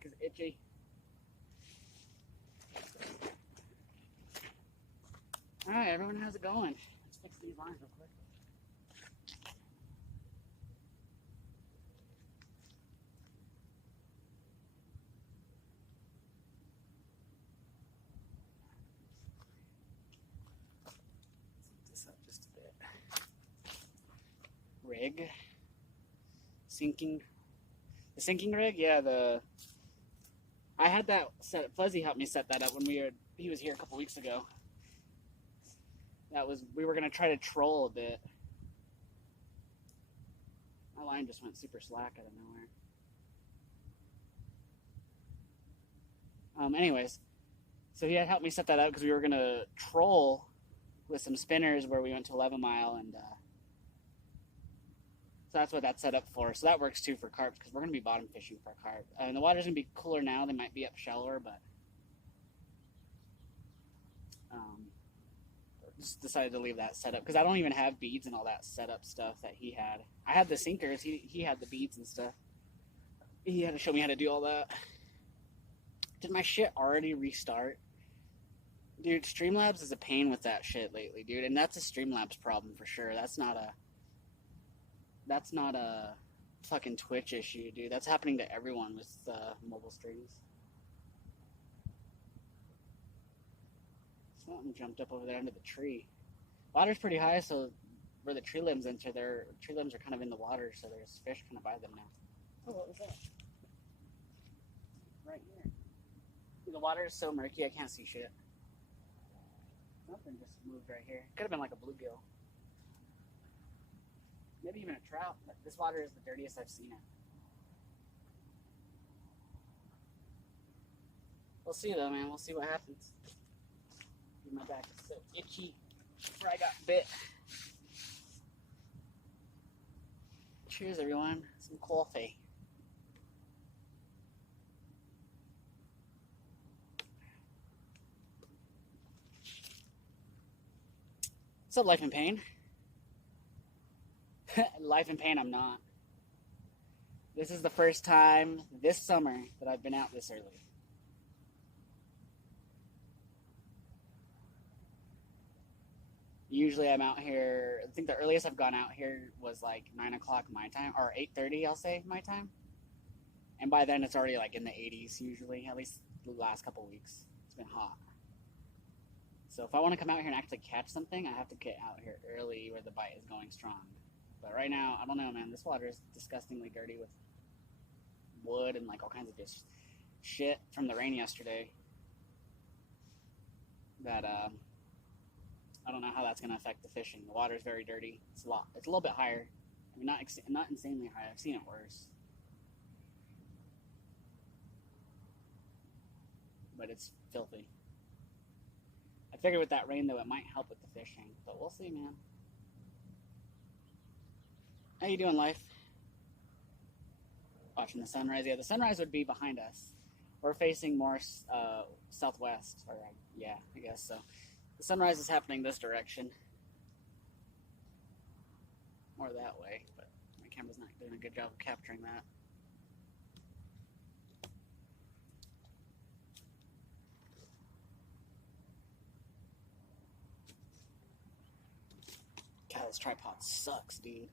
back is itchy. All right, everyone, how's it going? Let's fix these lines real quick. Let's this up just a bit. Rig. Sinking. The sinking rig? Yeah, I had that set. Fuzzy helped me set that up when he was here a couple weeks ago. We were gonna try to troll a bit. My line just went super slack out of nowhere. Anyways, so he had helped me set that up because we were gonna troll with some spinners where we went to 11 Mile, and so that's what that's set up for. So that works too for carp because we're gonna be bottom fishing for carp. And the water's gonna be cooler now; they might be up shallower, but just decided to leave that set up because I don't even have beads and all that setup stuff that he had. I had the sinkers; he had the beads and stuff. He had to show me how to do all that. Did my shit already restart? Dude, Streamlabs is a pain with that shit lately, dude. And that's a Streamlabs problem for sure. That's not a fucking Twitch issue, dude. That's happening to everyone with mobile streams. Something jumped up over there under the tree. Water's pretty high, so where the tree limbs enter, their tree limbs are kind of in the water, so there's fish kind of by them now. Oh, what was that? Right here. The water is so murky, I can't see shit. Something just moved right here. Could have been like a bluegill. Maybe even a trout, but this water is the dirtiest I've seen it. We'll see though, man. We'll see what happens. My back is so itchy where I got bit. Cheers, everyone. Some coffee. What's up, Life in Pain? Life in Pain, I'm not. This is the first time this summer that I've been out this early. Usually I'm out here, I think the earliest I've gone out here was like 9 o'clock my time, or 8:30, I'll say, my time. And by then it's already like in the 80s usually, at least the last couple weeks. It's been hot. So if I want to come out here and actually catch something, I have to get out here early where the bite is going strong. But right now, I don't know, man. This water is disgustingly dirty with wood and like all kinds of just shit from the rain yesterday. That I don't know how that's going to affect the fishing. The water is very dirty. It's a little bit higher. I mean, not insanely high. I've seen it worse. But it's filthy. I figured with that rain, though, it might help with the fishing. But we'll see, man. How you doing, Life? Watching the sunrise. Yeah, the sunrise would be behind us. We're facing more southwest. Or, yeah, I guess so. The sunrise is happening this direction. More that way, but my camera's not doing a good job of capturing that. God, this tripod sucks, dude.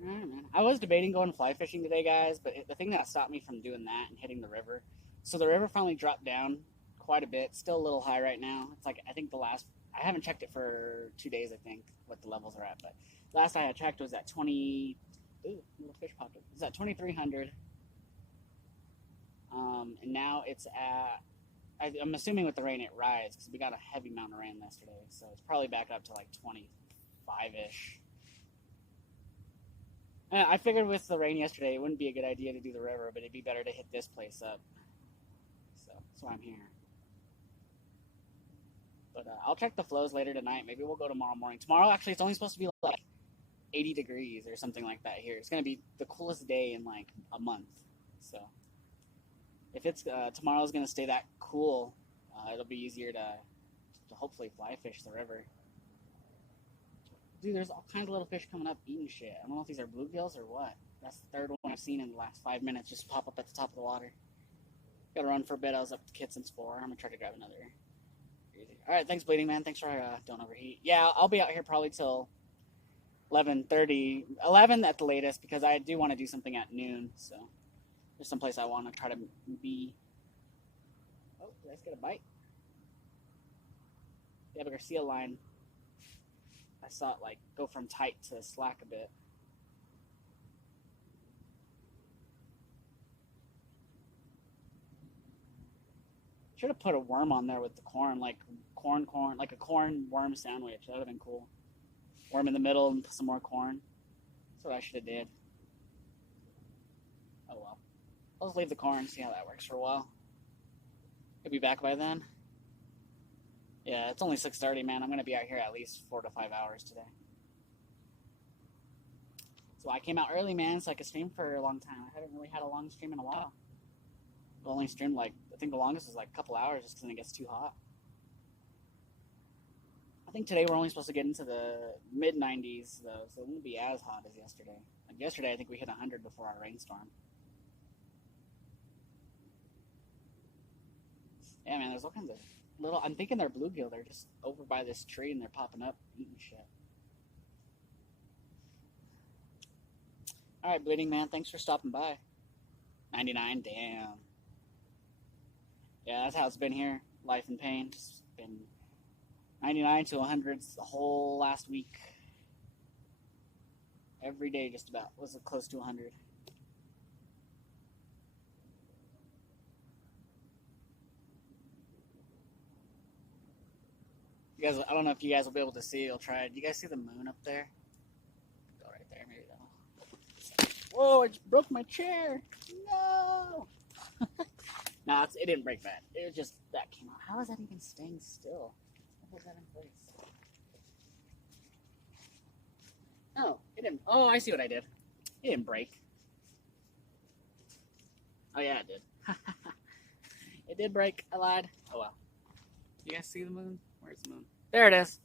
Alright, man. I was debating going fly fishing today, guys, but the thing that stopped me from doing that and hitting the river, so the river finally dropped down quite a bit. Still a little high right now. It's like, I think I haven't checked it for 2 days, I think, what the levels are at, but last I had checked was at 20, ooh, little fish popped up. It was at 2,300, and now it's at, I'm assuming with the rain it rides, because we got a heavy amount of rain yesterday, so it's probably back up to like 25-ish. I figured with the rain yesterday, it wouldn't be a good idea to do the river, but it'd be better to hit this place up. So that's why I'm here. But I'll check the flows later tonight. Maybe we'll go tomorrow morning. Tomorrow, actually, it's only supposed to be like 80 degrees or something like that here. It's going to be the coolest day in like a month. So if it's tomorrow's going to stay that cool, it'll be easier to hopefully fly fish the river. Dude, there's all kinds of little fish coming up eating shit. I don't know if these are bluegills or what. That's the third one I've seen in the last 5 minutes just pop up at the top of the water. Gotta run for a bit. I was up to Kitson's 4. I'm gonna try to grab another. Alright, thanks, Bleeding Man. Thanks for don't overheat. Yeah, I'll be out here probably till 11:30, 11 at the latest, because I do want to do something at noon. So there's some place I want to try to be. Oh, did I just get a bite? The Abigail Garcia line. I saw it like go from tight to slack a bit. Should have put a worm on there with the corn, like corn, like a corn worm sandwich. That would have been cool. Worm in the middle and put some more corn. That's what I should have did. Oh well. I'll just leave the corn, see how that works for a while. He'll be back by then. Yeah, it's only 6:30, man. I'm gonna be out here at least 4 to 5 hours today. So I came out early, man, so I could stream for a long time. I haven't really had a long stream in a while. I've only streamed like, I think the longest was like a couple hours just because then it gets too hot. I think today we're only supposed to get into the mid 90s though, so it won't be as hot as yesterday. Like yesterday, I think we hit 100 before our rainstorm. Yeah, man, there's all kinds of little. I'm thinking they're bluegill. They're just over by this tree and they're popping up, eating shit. All right, Bleeding Man, thanks for stopping by. 99, damn. Yeah, that's how it's been here. Life and pain. Just been 99 to 100 the whole last week. Every day, just about. Was it close to 100? You guys, I don't know if you guys will be able to see. I'll try. Do you guys see the moon up there? Go right there, maybe that'll. Whoa! It just broke my chair. No. Nah, it didn't break that. It was just that came out. How is that even staying still? How was that in place? Oh, it didn't. Oh, I see what I did. It didn't break. Oh yeah, it did. It did break. I lied. Oh well. You guys see the moon? Where's the moon? There it is.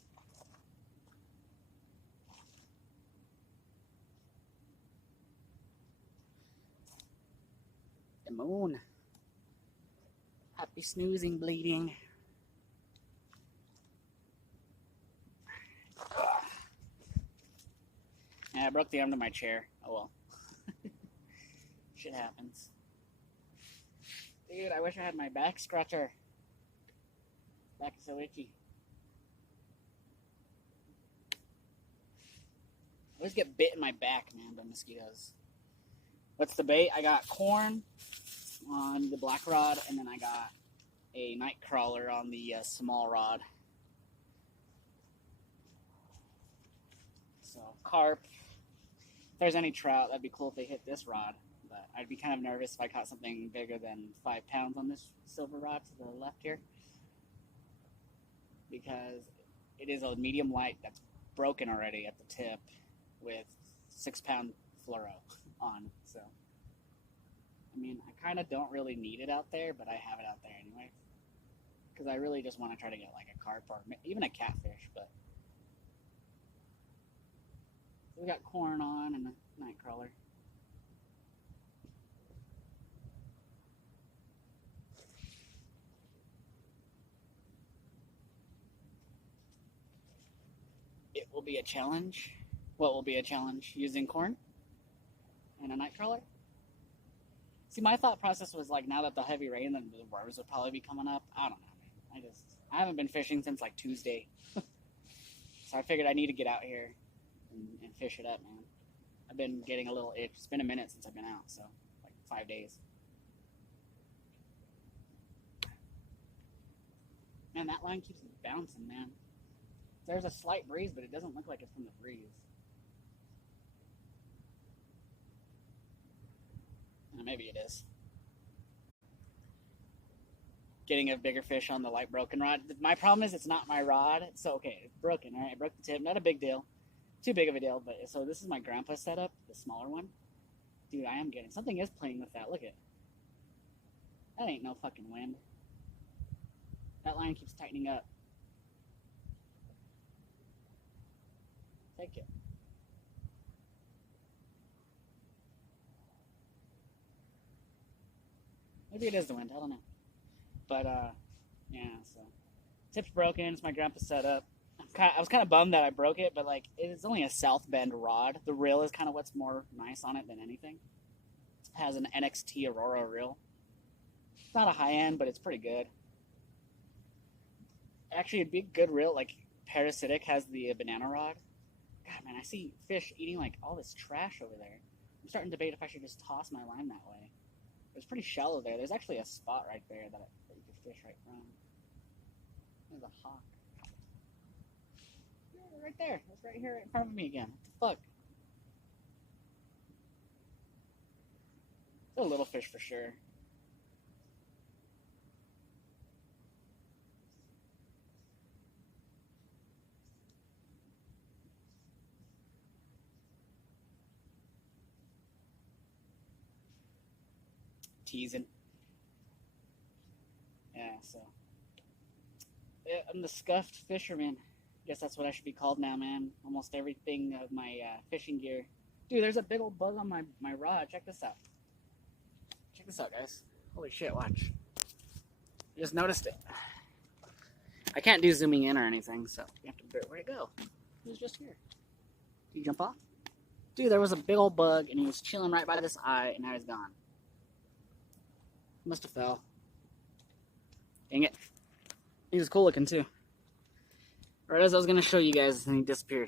The moon. Happy snoozing, Bleeding. Yeah, I broke the arm of my chair. Oh well. Shit happens. Dude, I wish I had my back scratcher. Back is so itchy. I always get bit in my back, man, by mosquitoes. What's the bait? I got corn on the black rod, and then I got a night crawler on the small rod. So, carp. If there's any trout, that'd be cool if they hit this rod. But I'd be kind of nervous if I caught something bigger than 5 pounds on this silver rod to the left here. Because it is a medium light that's broken already at the tip with 6-pound fluoro on. So, I mean, I kind of don't really need it out there, but I have it out there anyway. Because I really just want to try to get like a carp or even a catfish. But we got corn on and a night crawler. It will be a challenge. What will be a challenge? Using corn and a night crawler? See, my thought process was like, now that the heavy rain, then the worms would probably be coming up. I don't know, man. I haven't been fishing since like Tuesday. So I figured I need to get out here and fish it up, man. I've been getting a little itch. It's been a minute since I've been out, so like 5 days. Man, that line keeps bouncing, man. There's a slight breeze, but it doesn't look like it's from the breeze. Maybe it is. Getting a bigger fish on the light broken rod. My problem is it's not my rod. So, okay, it's broken, all right? I broke the tip. Not a big deal. Too big of a deal, but so this is my grandpa's setup, the smaller one. Dude, I am getting... Something is playing with that. Look at it. That ain't no fucking wind. That line keeps tightening up. Thank you. Maybe it is the wind. I don't know. But yeah. So tip's broken. It's my grandpa's setup. I was kind of bummed that I broke it, but like it's only a South Bend rod. The reel is kind of what's more nice on it than anything. It has an NXT Aurora reel. It's not a high end, but it's pretty good. Actually, it'd be a good reel. Like Parasitic has the banana rod. God, man, I see fish eating like all this trash over there. I'm starting to debate if I should just toss my line that way. It's pretty shallow there. There's actually a spot right there that you could fish right from. There's a hawk. Yeah, right there. That's right here in front of me again. What the fuck? It's a little fish for sure. Teasing. Yeah, so. Yeah, I'm the scuffed fisherman. Guess that's what I should be called now, man. Almost everything of my fishing gear. Dude, there's a big old bug on my rod. Check this out. Check this out, guys. Holy shit, watch. I just noticed it. I can't do zooming in or anything, so you have to. Where'd it go? He was just here. Did he jump off? Dude, there was a big old bug, and he was chilling right by this eye, and now he's gone. Must have fell. Dang it. He was cool looking, too. Right as I was going to show you guys, and he disappeared.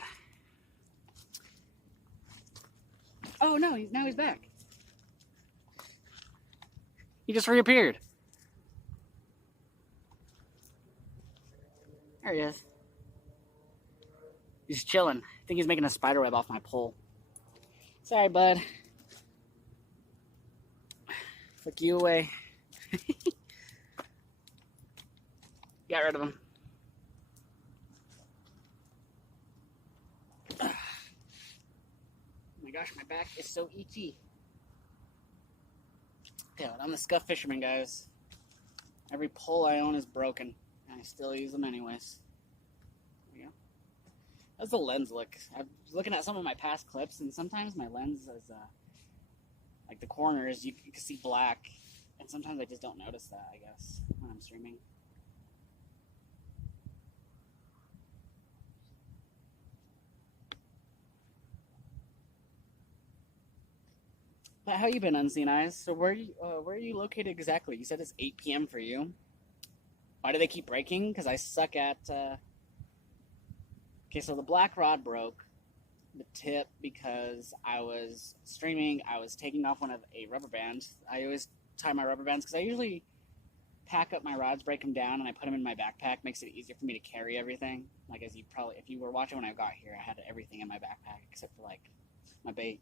Oh, no, now he's back. He just reappeared. There he is. He's chilling. I think he's making a spider web off my pole. Sorry, bud. Fuck you away. Got rid of him. Oh my gosh, my back is so itchy. Yeah, I'm the scuff fisherman, guys. Every pole I own is broken, and I still use them anyways. There you go. How's the lens look? I was looking at some of my past clips, and sometimes my lens is, like the corners, you can see black, and sometimes I just don't notice that, I guess, when I'm streaming. But how you been, Unseen Eyes? So where are you located exactly? You said it's 8 p.m. for you. Why do they keep breaking? Because I suck at... Okay, so the black rod broke. The tip because I was streaming. I was taking off a rubber band. I always tie my rubber bands because I usually pack up my rods, break them down, and I put them in my backpack. Makes it easier for me to carry everything. Like as you probably, if you were watching when I got here, I had everything in my backpack except for like my bait.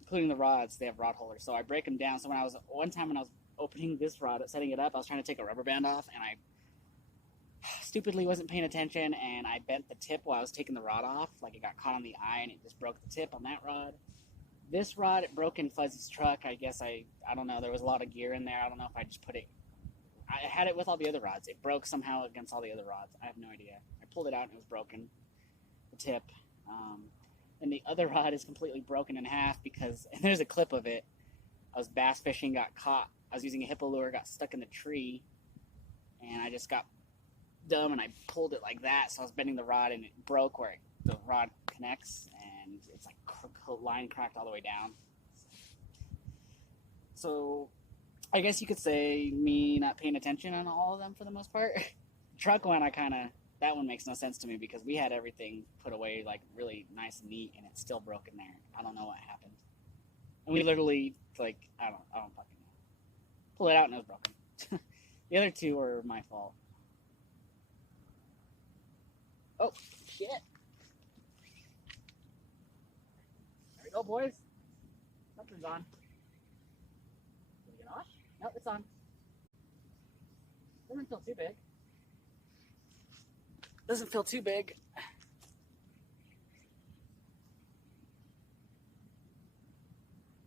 Including the rods, they have rod holders, so I break them down. So one time when I was opening this rod, setting it up, I was trying to take a rubber band off, and I stupidly wasn't paying attention, and I bent the tip while I was taking the rod off. Like it got caught on the eye, and it just broke the tip on that rod. This rod, it broke in Fuzzy's truck. I guess I don't know. There was a lot of gear in there. I don't know if I just put it. I had it with all the other rods. It broke somehow against all the other rods. I have no idea. I pulled it out and it was broken. The tip. And the other rod is completely broken in half because, and there's a clip of it. I was bass fishing, got caught. I was using a hippo lure, got stuck in the tree, and I just got dumb and I pulled it like that. So I was bending the rod and it broke where the rod connects, and it's like line cracked all the way down. So I guess you could say me not paying attention on all of them for the most part. Truck one, that one makes no sense to me because we had everything put away like really nice and neat, and it's still broken there. I don't know what happened. And we literally I don't fucking know. Pull it out and it was broken. The other two were my fault. Oh shit! There we go, boys. Something's on. Did it get off? Nope, it's on. Doesn't feel too big. Doesn't feel too big.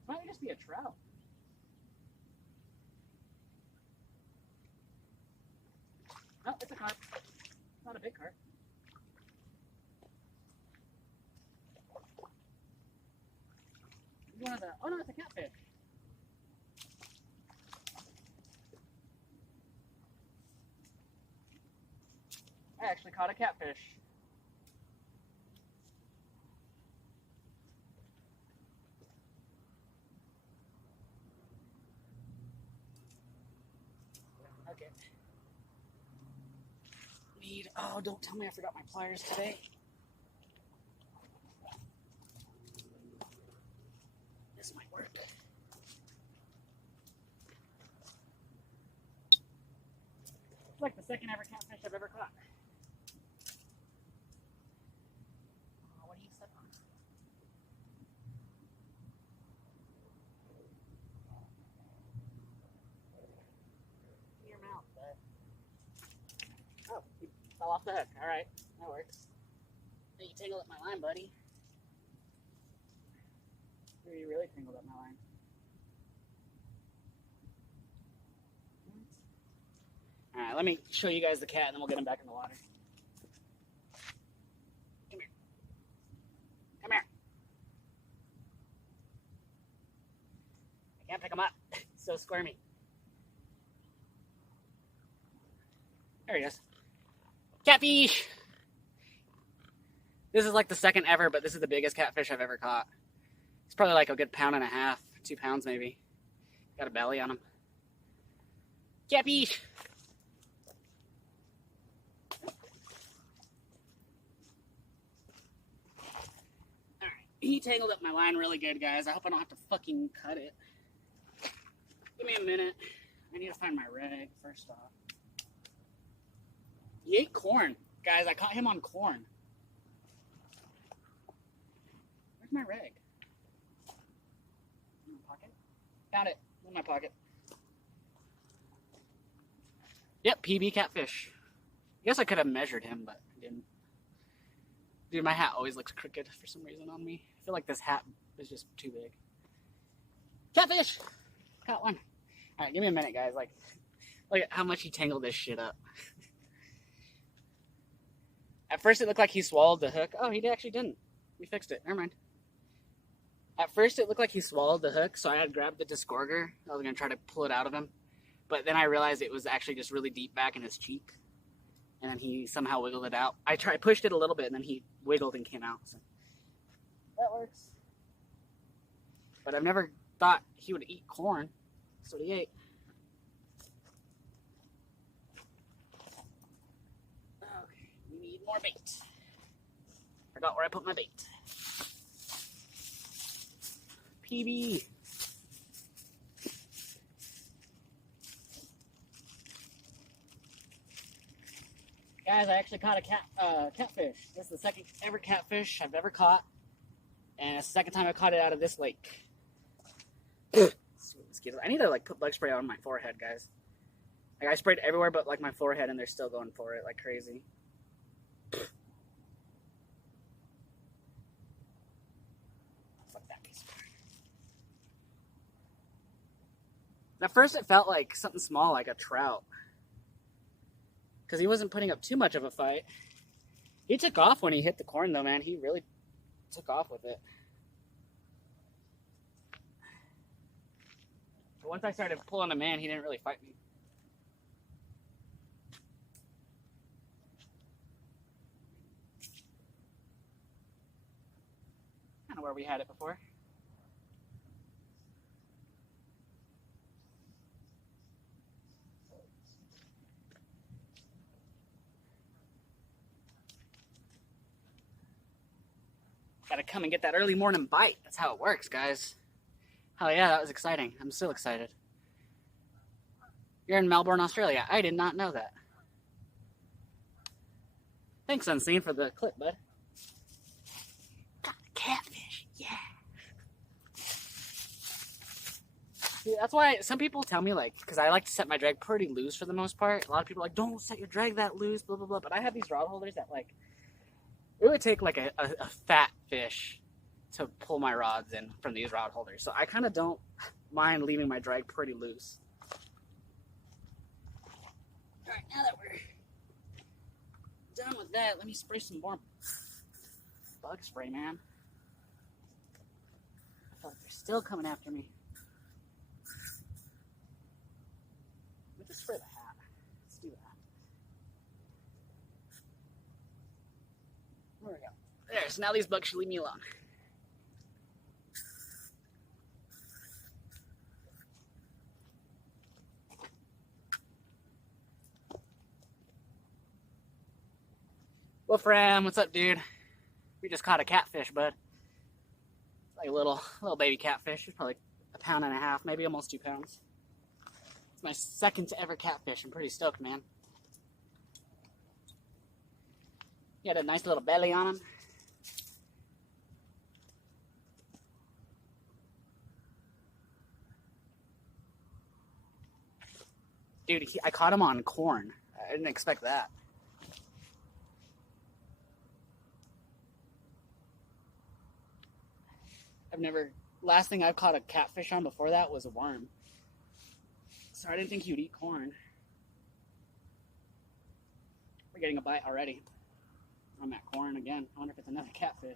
Might just be a trout. No, it's a carp. Not a big carp. has a... Oh, no, it's a catfish. I actually caught a catfish. Okay. Oh, don't tell me I forgot my pliers today. This might work. It's like the second ever catfish I've ever caught. Oh, what do you set on? In your mouth, bud. Oh, you fell off the hook. Alright, that works. Hey, you tangled up my line, buddy. You really tangled up my line. Alright, let me show you guys the cat and then we'll get him back in the water. Come here. Come here. I can't pick him up. So squirmy. There he is. Catfish! This is like the second ever, but this is the biggest catfish I've ever caught. It's probably like a good 1.5 pounds, 2 pounds maybe. Got a belly on him. Catfish! Alright, he tangled up my line really good, guys. I hope I don't have to fucking cut it. Give me a minute. I need to find my rag first off. He ate corn. Guys, I caught him on corn. Where's my rag? In my pocket? Found it. In my pocket. Yep, PB catfish. I guess I could have measured him, but I didn't. Dude, my hat always looks crooked for some reason on me. I feel like this hat is just too big. Catfish! Caught one. Alright, give me a minute, guys. Like, look at how much he tangled this shit up. At first, it looked like he swallowed the hook. Oh, he actually didn't. We fixed it. Never mind. At first, it looked like he swallowed the hook, so I had grabbed the disgorger. I was going to try to pull it out of him. But then I realized it was actually just really deep back in his cheek. And then he somehow wiggled it out. I pushed it a little bit, and then he wiggled and came out. So that works. But I've never thought he would eat corn. That's what he ate. Okay, we need more bait. Forgot where I put my bait. PB. Guys, I actually caught a catfish. This is the second ever catfish I've ever caught. And it's the second time I caught it out of this lake. Sweet mosquitoes. I need to like put bug spray on my forehead, guys. Like I sprayed everywhere but like my forehead and they're still going for it like crazy. Fuck that piece of card. At first it felt like something small, like a trout. Because he wasn't putting up too much of a fight. He took off when he hit the corn, though, man. He really took off with it. But once I started pulling him in, he didn't really fight me. Kind of where we had it before. Gotta come and get that early morning bite. That's how it works, guys. Hell yeah, that was exciting. I'm still excited. You're in Melbourne, Australia. I did not know that. Thanks, Unseen, for the clip, bud. Got the catfish, yeah. See, that's why some people tell me, like, because I like to set my drag pretty loose for the most part. A lot of people are like, don't set your drag that loose, blah, blah, blah. But I have these rod holders that, like, it would take like a fat fish to pull my rods in from these rod holders. So I kind of don't mind leaving my drag pretty loose. Alright, now that we're done with that, let me spray some more bug spray, man. feel like they're still coming after me. Let me just spray the hat. Let's do that. There we go. There, so now these bugs should leave me alone. Wolfram, what's up, dude? We just caught a catfish, bud. Like a little baby catfish. It's probably a pound and a half, maybe almost 2 pounds. It's my second to ever catfish. I'm pretty stoked, man. He had a nice little belly on him. Dude, I caught him on corn. I didn't expect that. Last thing I've caught a catfish on before that was a worm. So I didn't think he would eat corn. We're getting a bite already. I'm at corn again. I wonder if it's another catfish.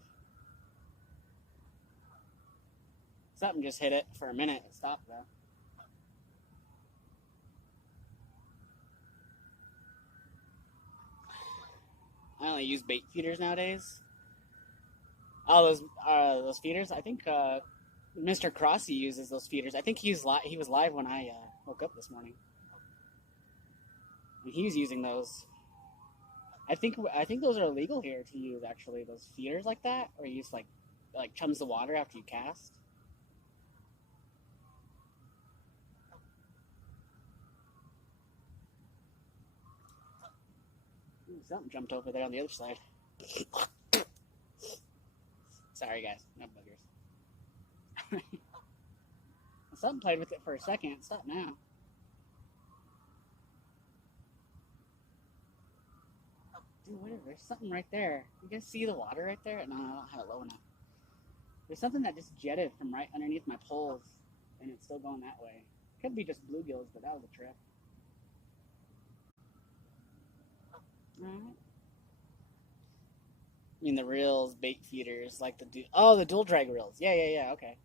Something just hit it for a minute. It stopped though. I only use bait feeders nowadays. Oh, those feeders. I think Mr. Crossy uses those feeders. I think he was live when I woke up this morning. And he was using those. I think those are illegal here to use, actually. Those feeders like that, or you use like chums the water after you cast. Ooh, something jumped over there on the other side. Sorry, guys. No buggers. Something played with it for a second. Stop now. Dude, what is there? There's something right there. You guys see the water right there? No, I don't have it low enough. There's something that just jetted from right underneath my poles, and it's still going that way. Could be just bluegills, but that was a trick. Alright. I mean the reels, bait feeders, like the dual drag reels. Yeah, okay.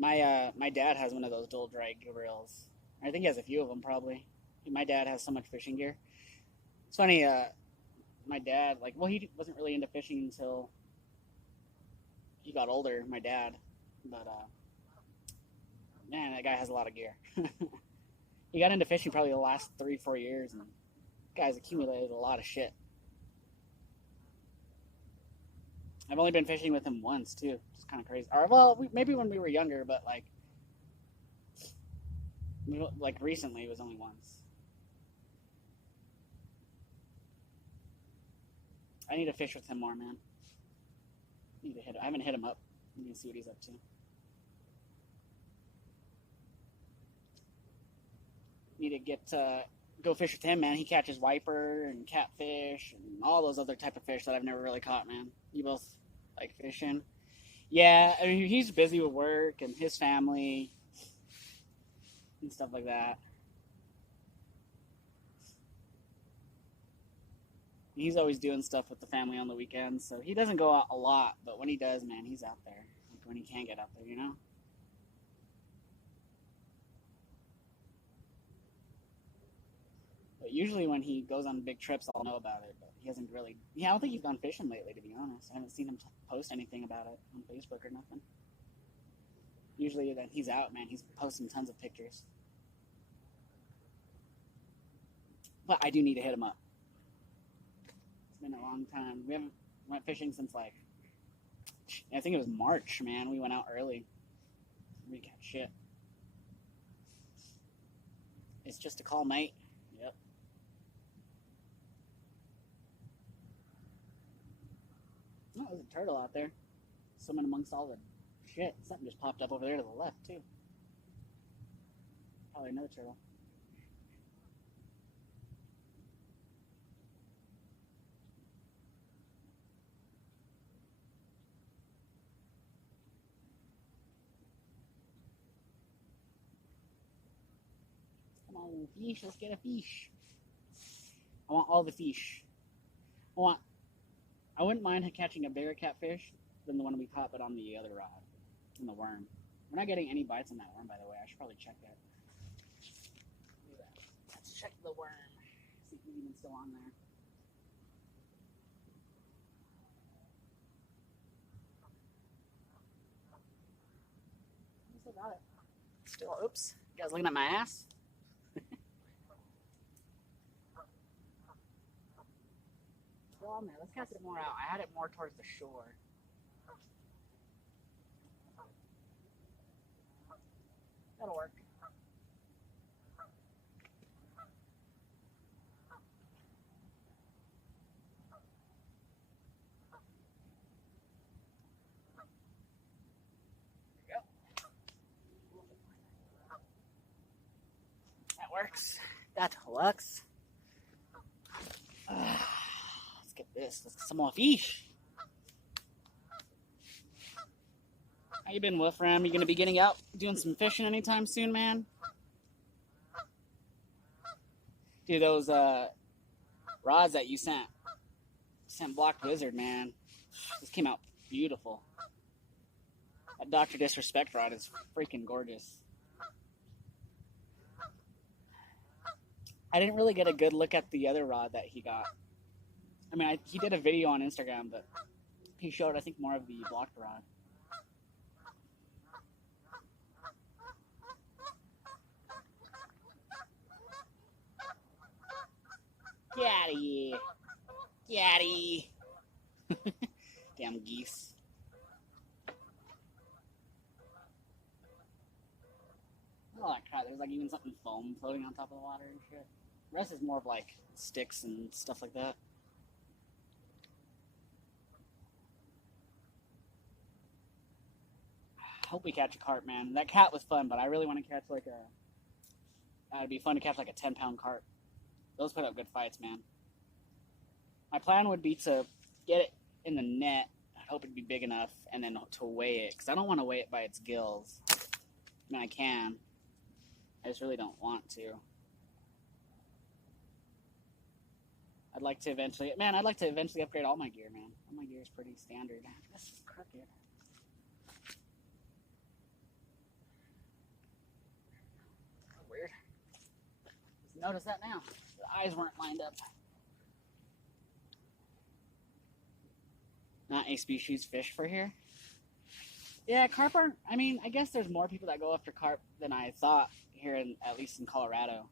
My dad has one of those dual drag reels. I think he has a few of them probably. My dad has so much fishing gear. It's funny, my dad, he wasn't really into fishing until he got older, my dad. But, man, that guy has a lot of gear. He got into fishing probably the last 3-4 years, and the guy's accumulated a lot of shit. I've only been fishing with him once, too. It's kind of crazy. Or, well, maybe when we were younger, but, recently it was only once. I need to fish with him more, man. I haven't hit him up. I need to see what he's up to. Need to go fish with him, man. He catches wiper and catfish and all those other type of fish that I've never really caught, man. You both like fishing? Yeah, I mean, he's busy with work and his family and stuff like that. He's always doing stuff with the family on the weekends, so he doesn't go out a lot, but when he does, man, he's out there. Like when he can get out there, you know? But usually when he goes on big trips, I'll know about it, but he hasn't really... Yeah, I don't think he's gone fishing lately, to be honest. I haven't seen him post anything about it on Facebook or nothing. Usually when he's out, man, he's posting tons of pictures. But I do need to hit him up. It's been a long time. We haven't went fishing since I think it was March, man. We went out early. We got shit. It's just a call, mate. Yep. Oh, there's a turtle out there. Swimming amongst all the shit. Something just popped up over there to the left, too. Probably another turtle. Come on, fish. Let's get a fish. I want all the fish. I wouldn't mind catching a bigger catfish, than the one we caught, but on the other rod, on the worm. We're not getting any bites on that worm, by the way. I should probably check that. Let's check the worm. See if he's even still on there. I still got it. Still, oops. You guys looking at my ass? Still on there. Let's cast it more out. I had it more towards the shore. That'll work. There you go. That works. That works. Let's get this. Let's get some more fish. How you been, Wolfram? You gonna be getting out doing some fishing anytime soon, man? Dude, those rods that you sent Blocked Wizard, man. This came out beautiful. That Dr. Disrespect rod is freaking gorgeous. I didn't really get a good look at the other rod that he got. I mean, he did a video on Instagram, but he showed, I think, more of the blocked rod. Get out of here. Get out of here. Damn geese. Oh, crap. There's like even something foam floating on top of the water and shit. The rest is more of like sticks and stuff like that. Hope we catch a carp, man. That cat was fun, but I really want to catch like a... It'd be fun to catch like a 10-pound carp. Those put up good fights, man. My plan would be to get it in the net. I hope it'd be big enough, and then to weigh it, because I don't want to weigh it by its gills. I mean, I can. I just really don't want to. I'd like to eventually upgrade all my gear, man. All my gear is pretty standard. This is crooked. Weird. Just notice that now. The eyes weren't lined up. Not a species fish for here. Yeah, carp aren't... I mean, I guess there's more people that go after carp than I thought here, at least in Colorado.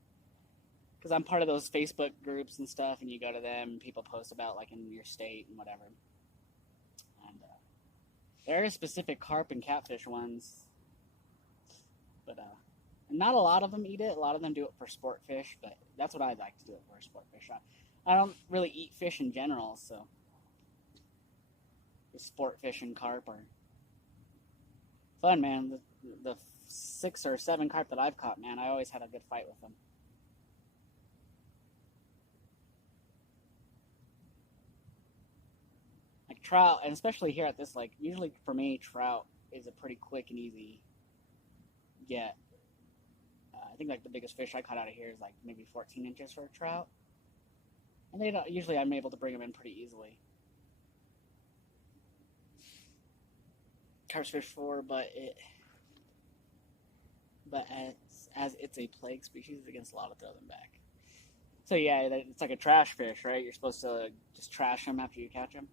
Because I'm part of those Facebook groups and stuff, and you go to them, and people post about, like, in your state and whatever. And there are specific carp and catfish ones. But, not a lot of them eat it. A lot of them do it for sport fish, but that's what I'd like to do it for, sport fish. I don't really eat fish in general, so... The sport fish and carp are fun, man. The 6 or 7 carp that I've caught, man, I always had a good fight with them. Like trout, and especially here at this lake, usually for me, trout is a pretty quick and easy get. I think like the biggest fish I caught out of here is like maybe 14 inches for a trout. And they don't, usually I'm able to bring them in pretty easily. Carp's fish for, but as it's a plague species, it gets a lot to throw them back. So yeah, it's like a trash fish, right? You're supposed to just trash them after you catch them.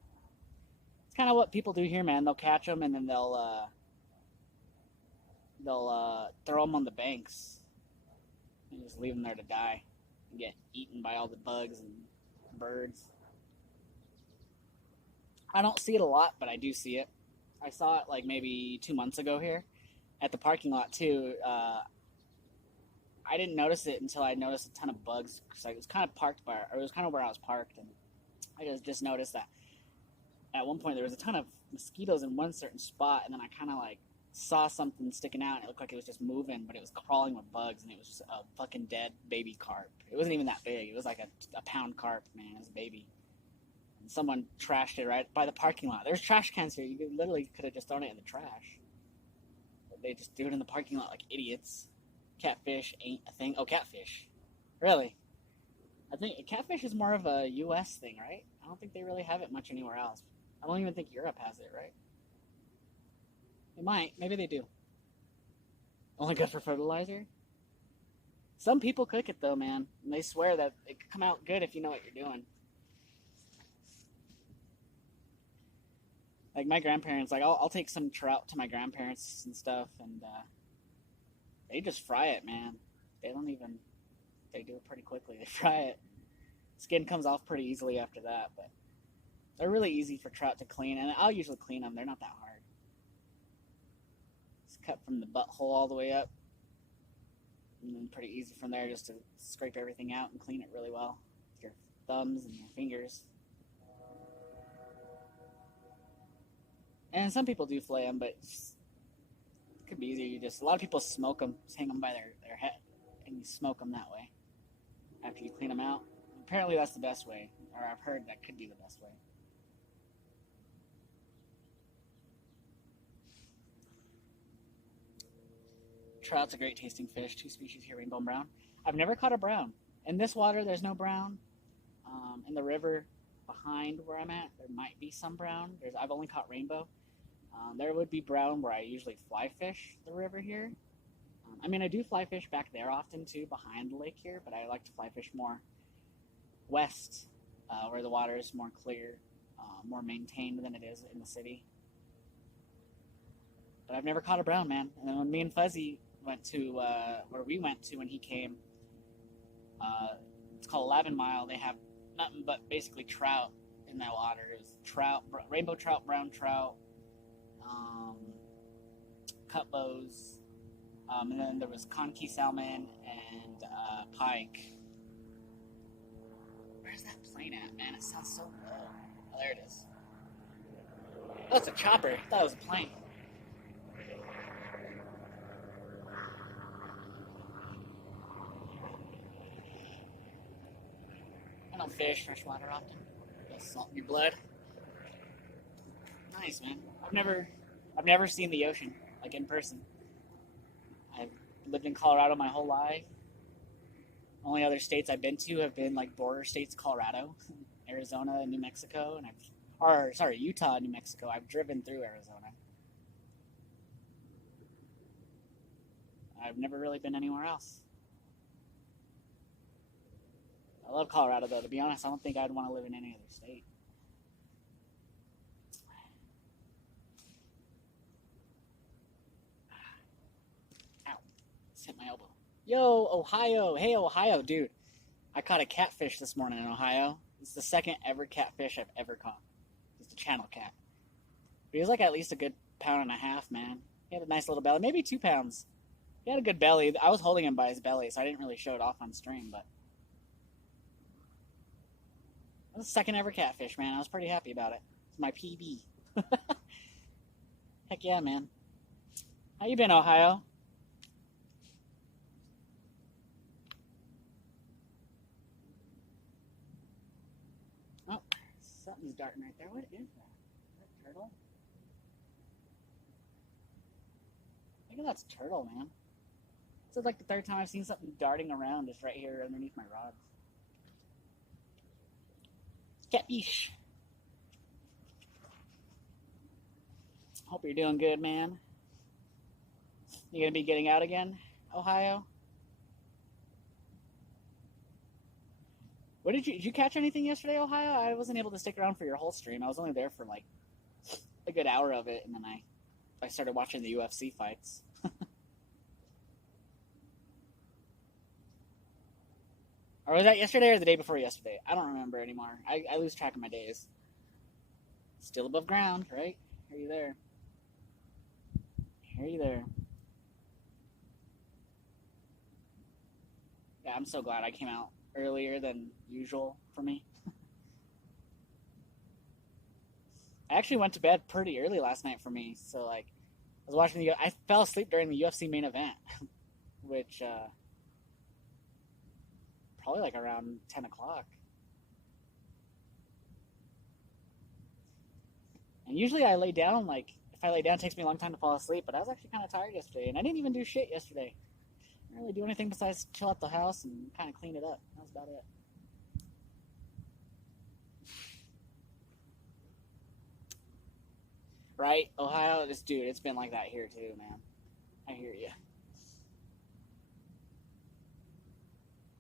It's kind of what people do here, man. They'll catch them and then they'll throw them on the banks and just leave them there to die and get eaten by all the bugs and birds. I don't see it a lot, but I do see it. I saw it like maybe 2 months ago here at the parking lot too. I didn't notice it until I noticed a ton of bugs because I was kind of parked by, or it was kind of where I was parked, and I just noticed that at one point there was a ton of mosquitoes in one certain spot, and then I kind of like saw something sticking out, and it looked like it was just moving, but it was crawling with bugs, and it was just a fucking dead baby carp. It wasn't even that big. It was like a pound carp, man. It was a baby. And someone trashed it right by the parking lot. There's trash cans here. You could have just thrown it in the trash. But they just do it in the parking lot like idiots. Catfish ain't a thing. Oh, catfish. Really? I think catfish is more of a U.S. thing, right? I don't think they really have it much anywhere else. I don't even think Europe has it, right? They might. Maybe they do. Only good for fertilizer? Some people cook it though, man. And they swear that it could come out good if you know what you're doing. Like my grandparents, like I'll take some trout to my grandparents and stuff, and they just fry it, man. They don't even. They do it pretty quickly. They fry it. Skin comes off pretty easily after that, but they're really easy for trout to clean, and I'll usually clean them. They're not that hard. It's cut from the butthole all the way up, and then pretty easy from there just to scrape everything out and clean it really well with your thumbs and your fingers. And some people do fillet them, but it could be easier. A lot of people smoke them, just hang them by their head, and you smoke them that way after you clean them out. Apparently that's the best way, or I've heard that could be the best way. Trout's a great tasting fish. 2 species here, rainbow and brown. I've never caught a brown. In this water, there's no brown. In the river behind where I'm at, there might be some brown. I've only caught rainbow. There would be brown where I usually fly fish the river here. I do fly fish back there often too, behind the lake here, but I like to fly fish more west, where the water is more clear, more maintained than it is in the city. But I've never caught a brown, man. And then when me and Fuzzy went to where we went to when he came, it's called 11 Mile. They have nothing but basically trout in that water. It was trout, rainbow trout, brown trout, cutbows, and then there was conch salmon and pike. Where's that plane at, man? It sounds so low. Oh, there it is. Oh, it's a chopper. I thought it was a plane. I don't fish freshwater often. Just salt in your blood. Nice, man. I've never seen the ocean, like in person. I've lived in Colorado my whole life. Only other states I've been to have been like border states, Colorado, Arizona, and New Mexico, and Utah and New Mexico. I've driven through Arizona. I've never really been anywhere else. I love Colorado, though. To be honest, I don't think I'd want to live in any other state. Ow. Just hit my elbow. Yo, Ohio. Hey, Ohio, dude. I caught a catfish this morning in Ohio. It's the second ever catfish I've ever caught. Just a channel cat. But he was like at least a good 1.5 pounds, man. He had a nice little belly. Maybe 2 pounds. He had a good belly. I was holding him by his belly, so I didn't really show it off on stream, but it was the second ever catfish, man. I was pretty happy about it. It's my PB. Heck yeah, man. How you been, Ohio? Oh, something's darting right there. What is that? Is that a turtle? I think that's a turtle, man. This is like the third time I've seen something darting around just right here underneath my rods. Catfish. Hope you're doing good, man. You gonna be getting out again, Ohio? Did you catch anything yesterday, Ohio? I wasn't able to stick around for your whole stream. I was only there for like a good hour of it, and then I started watching the UFC fights. Or was that yesterday or the day before yesterday? I don't remember anymore. I lose track of my days. Still above ground, right? Hear you there. Hear you there. Yeah, I'm so glad I came out earlier than usual for me. I actually went to bed pretty early last night for me, so like I was watching I fell asleep during the UFC main event, which probably like around 10 o'clock. And usually I lay down, like if I lay down it takes me a long time to fall asleep, but I was actually kind of tired yesterday, and I didn't even do shit yesterday. I didn't really do anything besides chill out the house and kind of clean it up. That was about it. Right? Ohio, this dude, it's been like that here too, man. I hear you.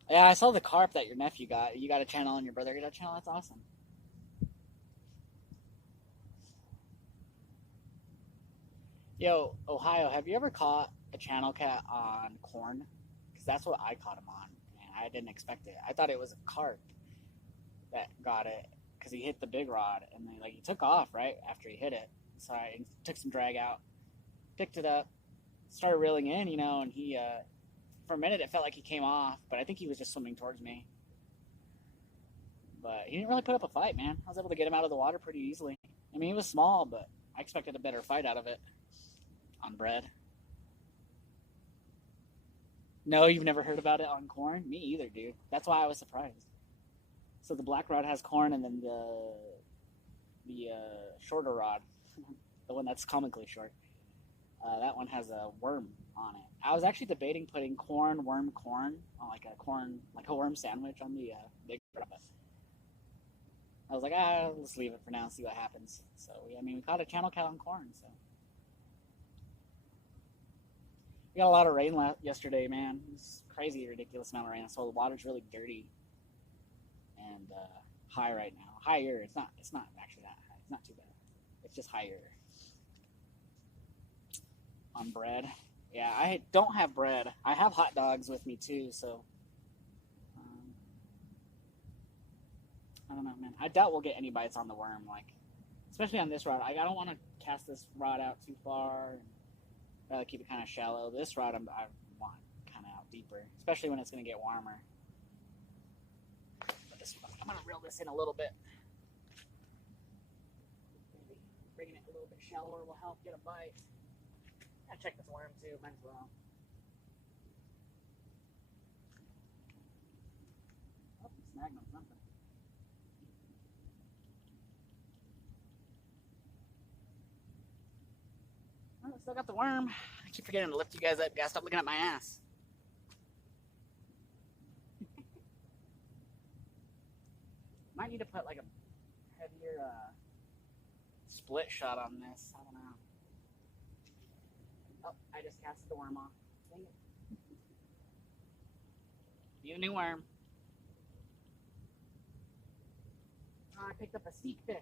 Yeah, I saw the carp that your nephew got. You got a channel and your brother got a channel. That's awesome. Yo, Ohio, have you ever caught a channel cat on corn? Because that's what I caught him on, and I didn't expect it. I thought it was a carp that got it because he hit the big rod, and then like he took off right after he hit it. So I took some drag out, picked it up, started reeling in, and he for a minute it felt like he came off, but I think he was just swimming towards me. But he didn't really put up a fight, man. I was able to get him out of the water pretty easily. I mean, he was small, but I expected a better fight out of it on bread. No, you've never heard about it on corn? Me either, dude. That's why I was surprised. So the black rod has corn, and then the shorter rod, the one that's comically short, that one has a worm on it. I was actually debating putting corn on like a worm sandwich on the big rod. I was like, let's leave it for now and see what happens. So we caught a channel cat on corn. So we got a lot of rain yesterday, man. It was crazy, ridiculous amount of rain. So the water's really dirty and high right now. Higher. It's not actually that high. It's not too bad. It's just higher. On bread. Yeah, I don't have bread. I have hot dogs with me too, so I don't know, man. I doubt we'll get any bites on the worm, especially on this rod. I don't want to cast this rod out too far. Rather keep it kind of shallow. This rod I want kind of out deeper, especially when it's going to get warmer. But I'm going to reel this in a little bit. Maybe bringing it a little bit shallower will help get a bite. I'll check this worm too, might as well. Oh, snagged on something. Oh, still got the worm. I keep forgetting to lift you guys up. You gotta stop looking at my ass. Might need to put like a heavier split shot on this. I don't know. Oh, I just casted the worm off. Dang it. Need a new worm. Oh, I picked up a sneak fish.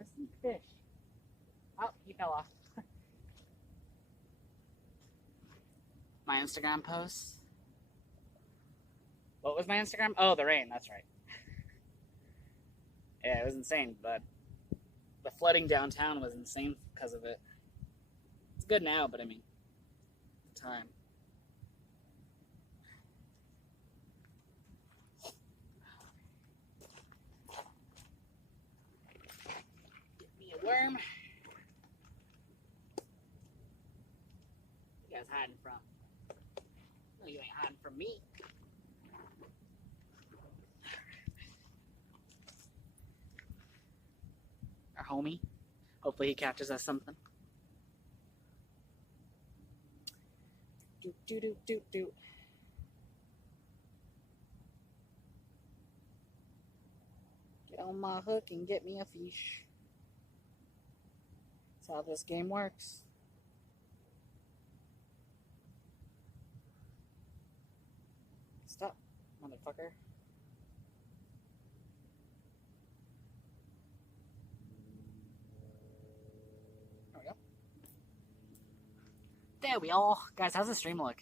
A sneak fish. Oh, he fell off. My Instagram posts. What was my Instagram? Oh, the rain. That's right. Yeah, it was insane, but the flooding downtown was insane because of it. It's good now, but I mean, the time. Get me a worm. You guys hiding from? No, you ain't hiding from me. Our homie. Hopefully he catches us something. Do. Get on my hook and get me a fish. That's how this game works. Stop, motherfucker. There we are. Guys, how's the stream look?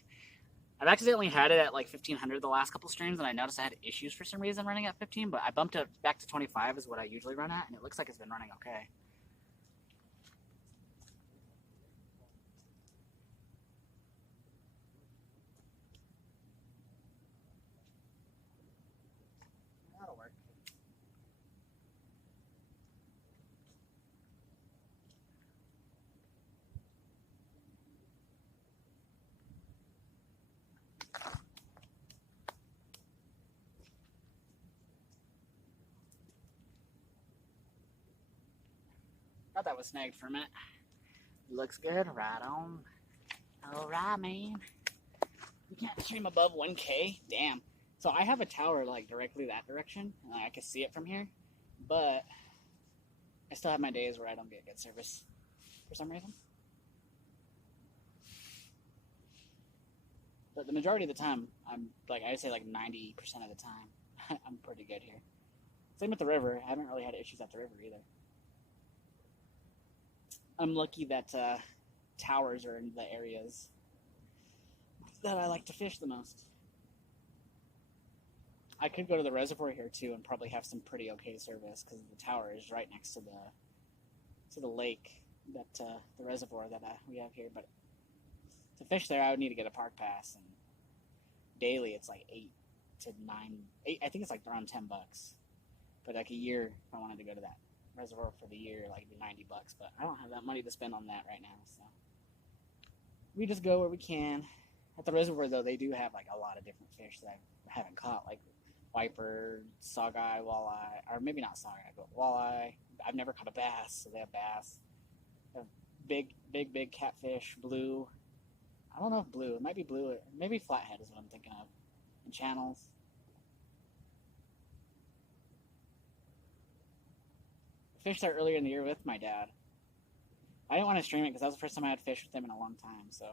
I've accidentally had it at like 1500 the last couple streams, and I noticed I had issues for some reason running at 15, but I bumped it back to 25 is what I usually run at, and it looks like it's been running okay. That'll work. Thought that was snagged for a minute. Looks good. Right on. Alright, man. You can't stream above 1K? Damn. So I have a tower like directly that direction, and I can see it from here. But I still have my days where I don't get good service for some reason. But the majority of the time, I'm like, I'd say like 90% of the time, I'm pretty good here. Same with the river. I haven't really had issues at the river either. I'm lucky that towers are in the areas that I like to fish the most. I could go to the reservoir here too and probably have some pretty okay service because the tower is right next to the lake that the reservoir that we have here. But to fish there, I would need to get a park pass, and daily it's like 8 to 9. I think it's like around $10. But like a year, if I wanted to go to that reservoir for the year, like it'd be $90. But I don't have that money to spend on that right now, so we just go where we can. At the reservoir, though, they do have like a lot of different fish that I haven't caught, like wiper, saugeye, walleye, or maybe not saugeye, but walleye. I've never caught a bass, so they have bass. They have big catfish, blue. I don't know if blue. It might be blue. Or maybe flathead is what I'm thinking of. And channels. I fished there earlier in the year with my dad. I didn't want to stream it because that was the first time I had fished with him in a long time, so.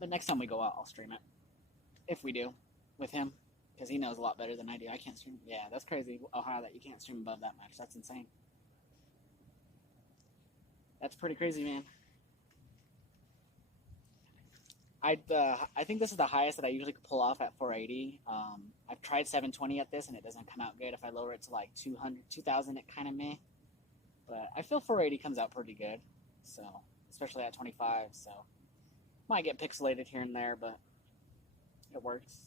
But next time we go out, I'll stream it. If we do. With him. Because he knows a lot better than I do. I can't stream. Yeah, that's crazy, Ohio, that you can't stream above that much. That's insane. That's pretty crazy, man. I think this is the highest that I usually could pull off at 480. I've tried 720 at this, and it doesn't come out good. If I lower it to like 200, 2000, it kind of meh. But I feel 480 comes out pretty good. So, especially at 25. So, might get pixelated here and there, but it works.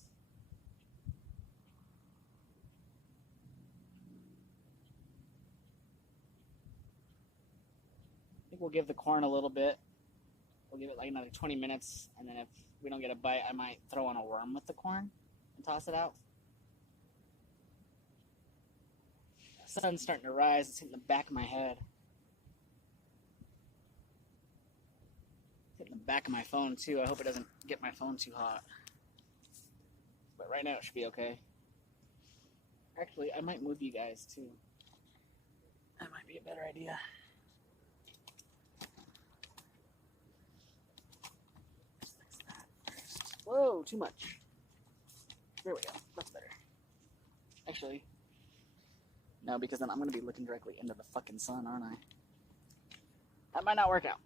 I think we'll give the corn a little bit. We'll give it like another 20 minutes, and then if we don't get a bite, I might throw on a worm with the corn and toss it out. The sun's starting to rise. It's hitting the back of my head. It's hitting the back of my phone, too. I hope it doesn't get my phone too hot. But right now, it should be okay. Actually, I might move you guys, too. That might be a better idea. Whoa, too much. There we go. That's better. Actually, no, because then I'm going to be looking directly into the fucking sun, aren't I? That might not work out.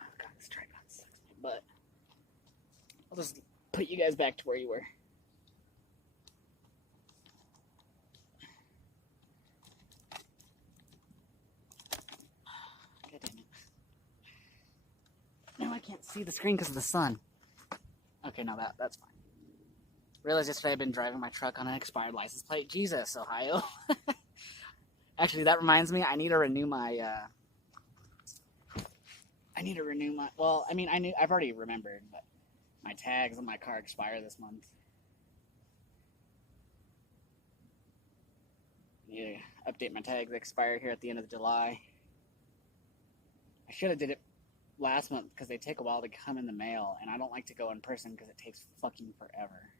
Oh, God, this tripod sucks my butt. I'll just put you guys back to where you were. Now I can't see the screen because of the sun. Okay, now that's fine. Realized yesterday I've been driving my truck on an expired license plate. Jesus, Ohio. Actually, that reminds me, I need to renew my, well, I mean, I've already remembered, but my tags on my car expire this month. I need to update my tags. They expire here at the end of July. I should have did it last month because they take a while to come in the mail, and I don't like to go in person because it takes fucking forever.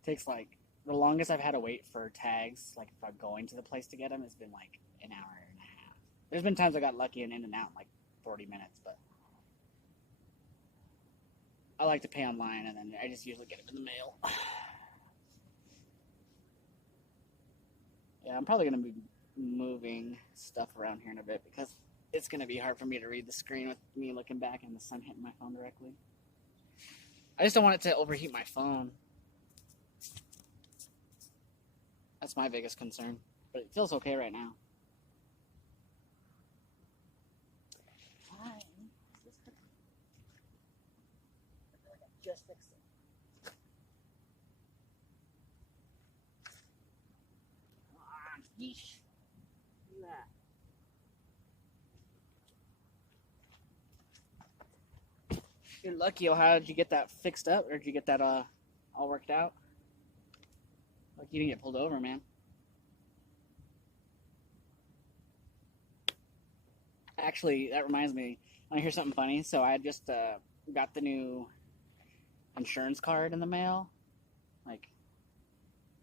It takes like the longest I've had to wait for tags, like if I'm going to the place to get them, has been like an hour and a half. There's been times I got lucky and in and out in like 40 minutes, but I like to pay online, and then I just usually get them in the mail. Yeah, I'm probably going to be moving stuff around here in a bit because it's going to be hard for me to read the screen with me looking back and the sun hitting my phone directly. I just don't want it to overheat my phone. That's my biggest concern. But it feels okay right now. Fine. Just fixed it. Come on, yeesh. Do that. You're lucky. How did you get that fixed up, or did you get that all worked out? Like you didn't get pulled over, man. Actually, that reminds me. Want to hear something funny? So I just got the new insurance card in the mail, like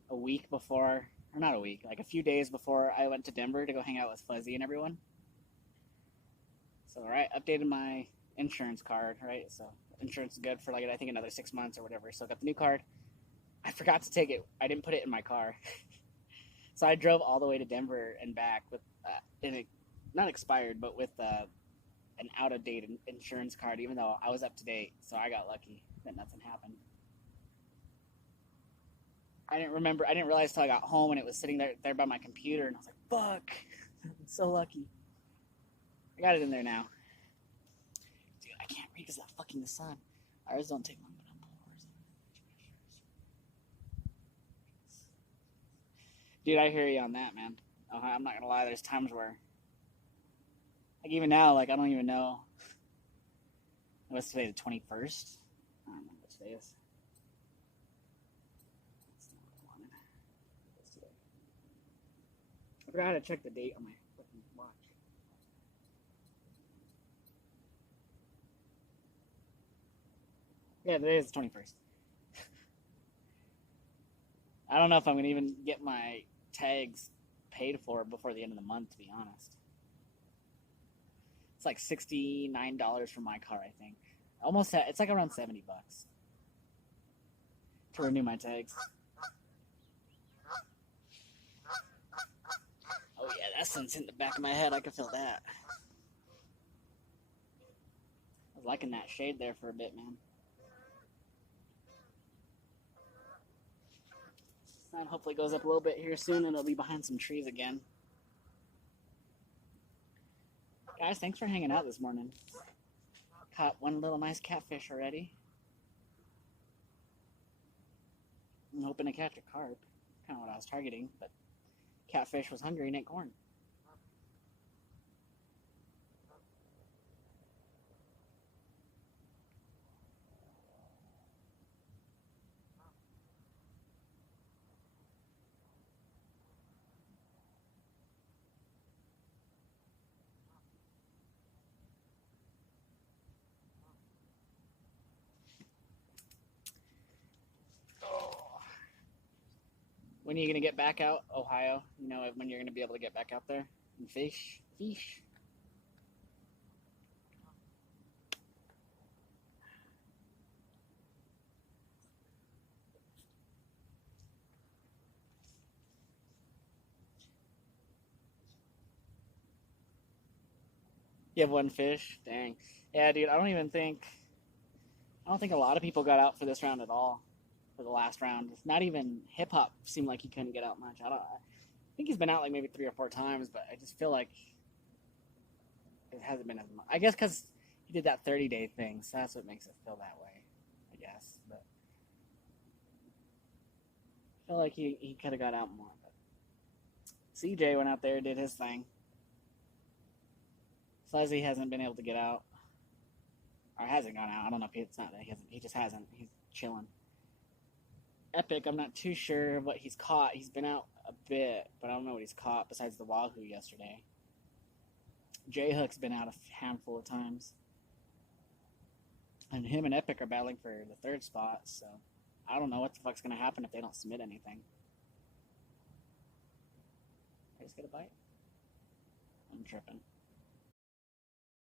a week before, or not a week, like a few days before I went to Denver to go hang out with Fuzzy and everyone. So, right, updated my insurance card, right? So, insurance is good for like I think another 6 months or whatever. So, I got the new card. I forgot to take it. I didn't put it in my car. So, I drove all the way to Denver and back with, not expired, but with an out of date insurance card, even though I was up to date. So, I got lucky that nothing happened. I didn't realize till I got home and it was sitting there by my computer, and I was like, fuck. I'm so lucky. I got it in there now. Dude, I can't read because of that fucking the sun. Ours don't take long, but I'm bored. Dude, I hear you on that, man. Oh, I'm not gonna lie. There's times where, like even now, like I don't even know. What's today? The 21st. I don't know what today is. I forgot how to check the date on my fucking watch. Yeah, today is the 21st. I don't know if I'm gonna even get my tags paid for before the end of the month, to be honest. It's like $69 for my car, I think. It's like around $70 to renew my tags. Oh yeah, that sun's in the back of my head. I can feel that. I was liking that shade there for a bit, man. Sun hopefully goes up a little bit here soon, and it'll be behind some trees again. Guys, thanks for hanging out this morning. Caught one little nice catfish already. I'm hoping to catch a carp. Kind of what I was targeting, but catfish was hungry and ate corn. When are you gonna get back out, Ohio? You know when you're gonna be able to get back out there and fish? Fish. You have one fish? Dang. Yeah, dude. I don't think a lot of people got out for this round at all. For the last round, not even hip hop seemed like he couldn't get out much. I think he's been out like maybe 3 or 4 times, but I just feel like it hasn't been as much. I guess because he did that 30-day thing, so that's what makes it feel that way. I guess, but I feel like he could have got out more. But CJ went out there, did his thing. Fuzzy hasn't been able to get out, or hasn't gone out. I don't know if it's not that he hasn't. He just hasn't. He's chilling. Epic, I'm not too sure what he's caught. He's been out a bit, but I don't know what he's caught besides the wahoo yesterday. J Hook's been out a handful of times. And him and Epic are battling for the third spot, so I don't know what the fuck's gonna happen if they don't submit anything. I just get a bite? I'm tripping.